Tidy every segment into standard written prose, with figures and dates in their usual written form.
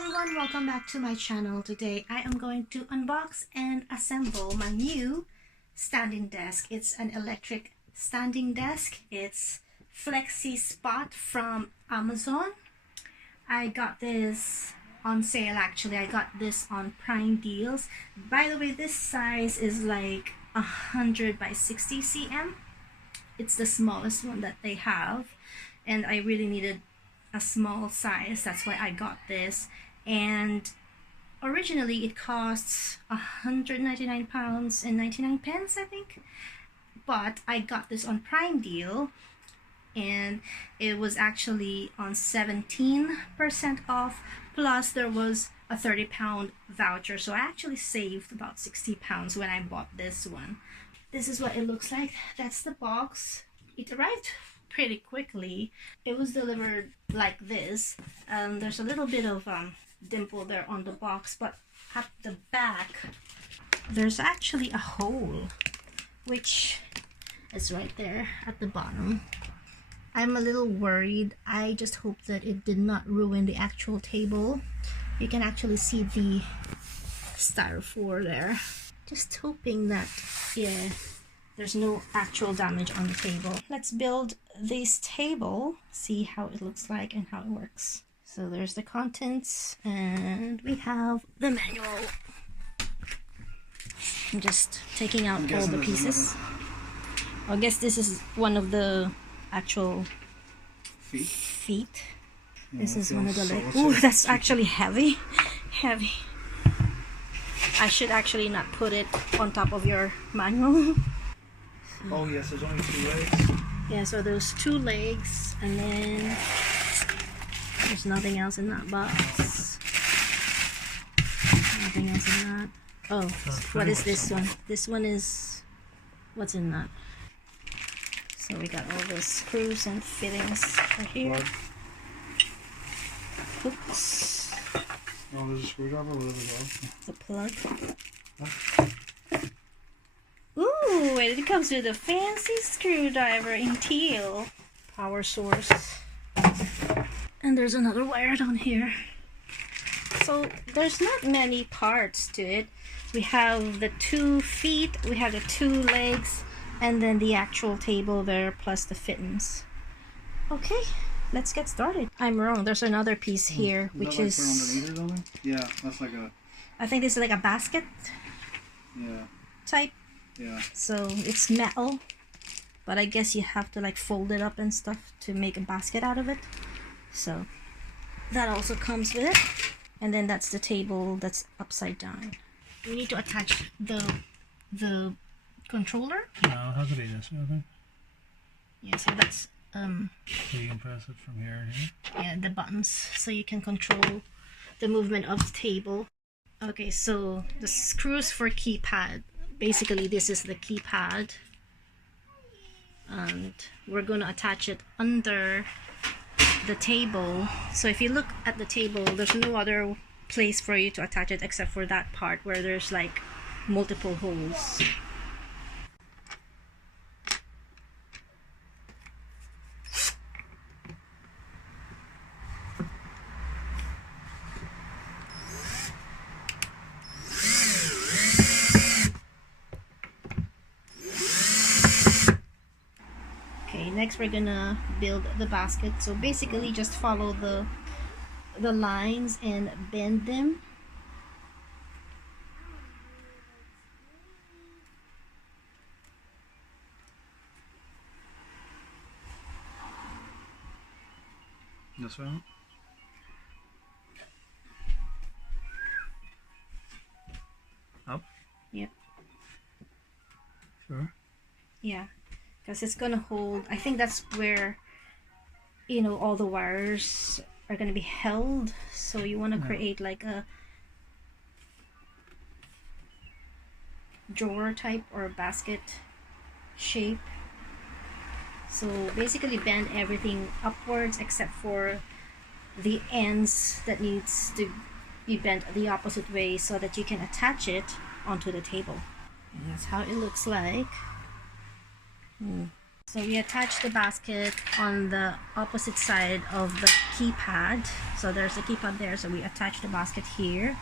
everyone, welcome back to my channel. Today I am going to unbox and assemble my new standing desk. It's an electric standing desk. It's Flexispot from Amazon. I got this on sale actually. I got this on Prime deals. By the way, this size is like 100 by 60 cm. It's the smallest one that they have, and I really needed a small size. That's why I got this. And originally it costs £199 and 99 pence, I think, but I got this on Prime deal and it was actually on 17% off, plus there was a £30 voucher, so I actually saved about £60 when I bought this one. This is what it looks like. That's the box. It arrived pretty quickly. It was delivered like this. There's a little bit of dimple there on the box, but at the back there's actually a hole, which is right there at the bottom. I'm a little worried. I just hope that it did not ruin the actual table. You can actually see the styrofoam there. Just hoping that, yeah, there's no actual damage on the table. Let's build this table, see how it looks like and how it works. So there's the contents and we have the manual. I'm just taking out all the pieces. I guess this is one of the actual feet. Yeah, this is one of the legs. Ooh, that's actually heavy. Heavy. I should actually not put it on top of your manual. Oh yes, there's only 2 legs. Yeah, so there's 2 legs, and then there's nothing else in that box. Nothing else in that. Oh, what is this one? This one is, what's in that? So we got all the screws and fittings right here. Hooks. Oh, there's a screwdriver with it as The plug. Ooh, and it comes with a fancy screwdriver in teal. Power source. And there's another wire down here. So there's not many parts to it. We have the 2 feet, we have the 2 legs, and then the actual table there, plus the fittings. Okay, let's get started. I'm wrong, there's another piece here, which like is... underneath or something? Yeah, that's like a... I think this is like a basket type. Yeah. So it's metal, but I guess you have to like fold it up and stuff to make a basket out of it. So that also comes with it. And then that's the table that's upside down. We need to attach the controller. No, it has to be this way, I think. Yeah, so that's So you can press it from here and here. yeah, the buttons, so you can control the movement of the table. Okay, so the screws for keypad. Basically, this is the keypad, and we're going to attach it under the table. So if you look at the table, there's no other place for you to attach it except for that part where there's like multiple holes. Next we're gonna build the basket. So basically just follow the lines and bend them. This one? Up? Yep. Sure. Yeah. Because it's gonna hold, I think that's where, you know, all the wires are gonna be held. So you want to create like a drawer type or a basket shape. So basically bend everything upwards except for the ends that needs to be bent the opposite way so that you can attach it onto the table. And that's how it looks like. So we attach the basket on the opposite side of the keypad. So there's a keypad there, so we attach the basket here.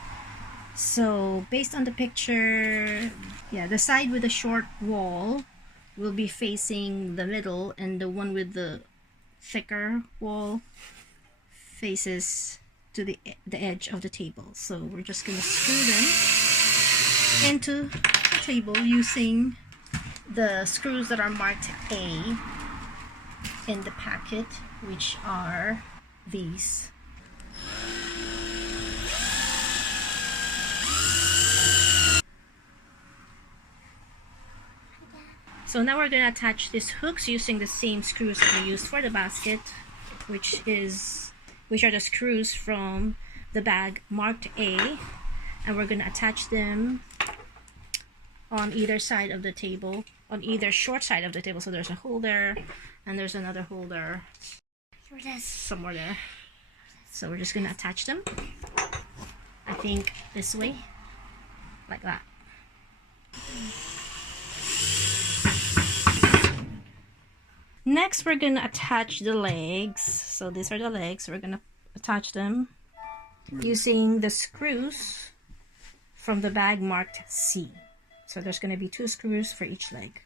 So based on the picture, yeah, the side with the short wall will be facing the middle, and the one with the thicker wall faces to the edge of the table. So we're just gonna screw them into the table using the screws that are marked A in the packet, which are these. So now we're going to attach these hooks using the same screws that we used for the basket, which are the screws from the bag marked A, and we're going to attach them on either side of the table, on either short side of the table. So there's a hole there, and there's another hole there, somewhere there. So we're just going to attach them, I think this way, like that. Next, we're gonna attach the legs. So these are the legs. We're gonna attach them using the screws from the bag marked C. So there's gonna be 2 screws for each leg.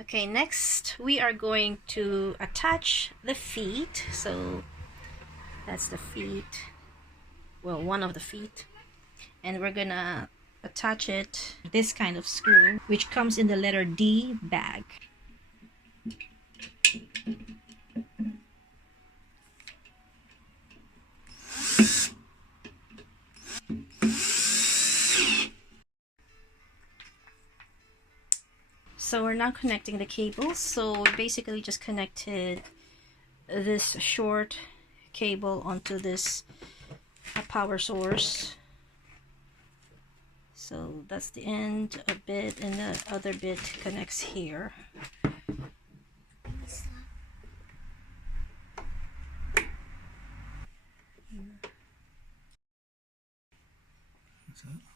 Okay, next we are going to attach the feet. So that's the feet, well, one of the feet, and we're gonna attach it this kind of screw, which comes in the letter D bag. So we're now connecting the cables. So we basically just connected this short cable onto this power source. So that's the end a bit, and the other bit connects here.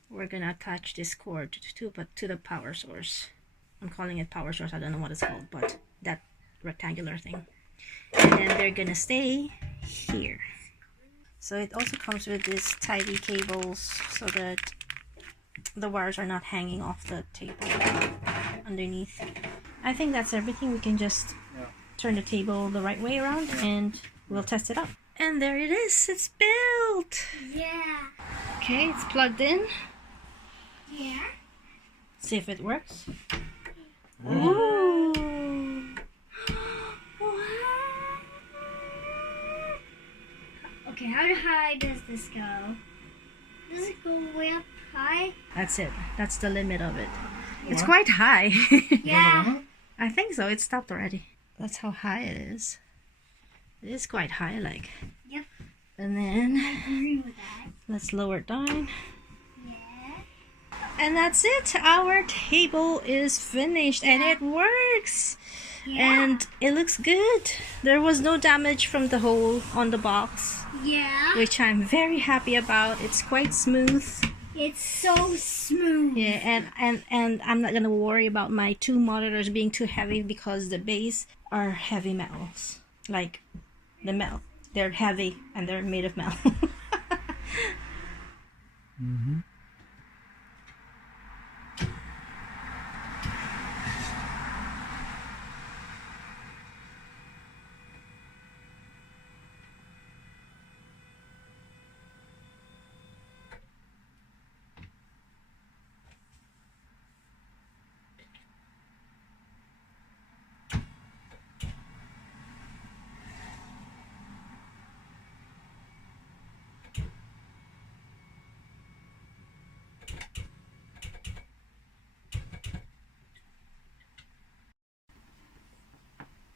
We're gonna attach this cord to the power source. I'm calling it power source. I don't know what it's called, but that rectangular thing. And then they're gonna stay here. So it also comes with these tidy cables so that the wires are not hanging off the table underneath. I think that's everything. We can just turn the table the right way around and we'll test it out. And there it is. It's built. Yeah. Okay, it's plugged in. Yeah. See if it works. Whoa. Ooh. Okay, how high does this go? Does it go way up high? That's it. That's the limit of it. It's quite high. Yeah. I think so. It stopped already. That's how high it is. It is quite high, like. Yep. And then I agree with that. let's lower it down. Yeah. And that's it. Our table is finished and it works. Yeah. And it looks good. There was no damage from the hole on the box, Yeah. which I'm very happy about. It's quite smooth. It's so smooth. Yeah, and I'm not gonna worry about my 2 monitors being too heavy because the base are heavy metals. Like the metal. They're heavy and they're made of metal. Mm-hmm.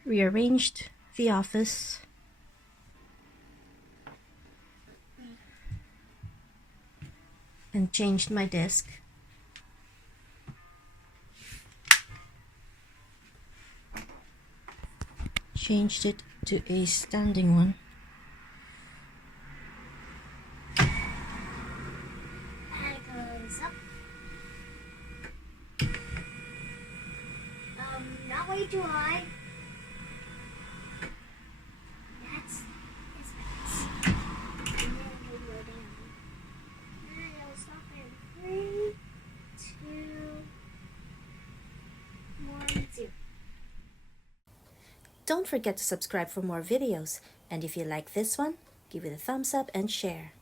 Rearranged the office. And changed my desk. Changed it to a standing one. And it goes up. Not way too high. That's nice. And then it'll go down. And it'll stop in 3, 2, 1, 0. Don't forget to subscribe for more videos, and if you like this one, give it a thumbs up and share.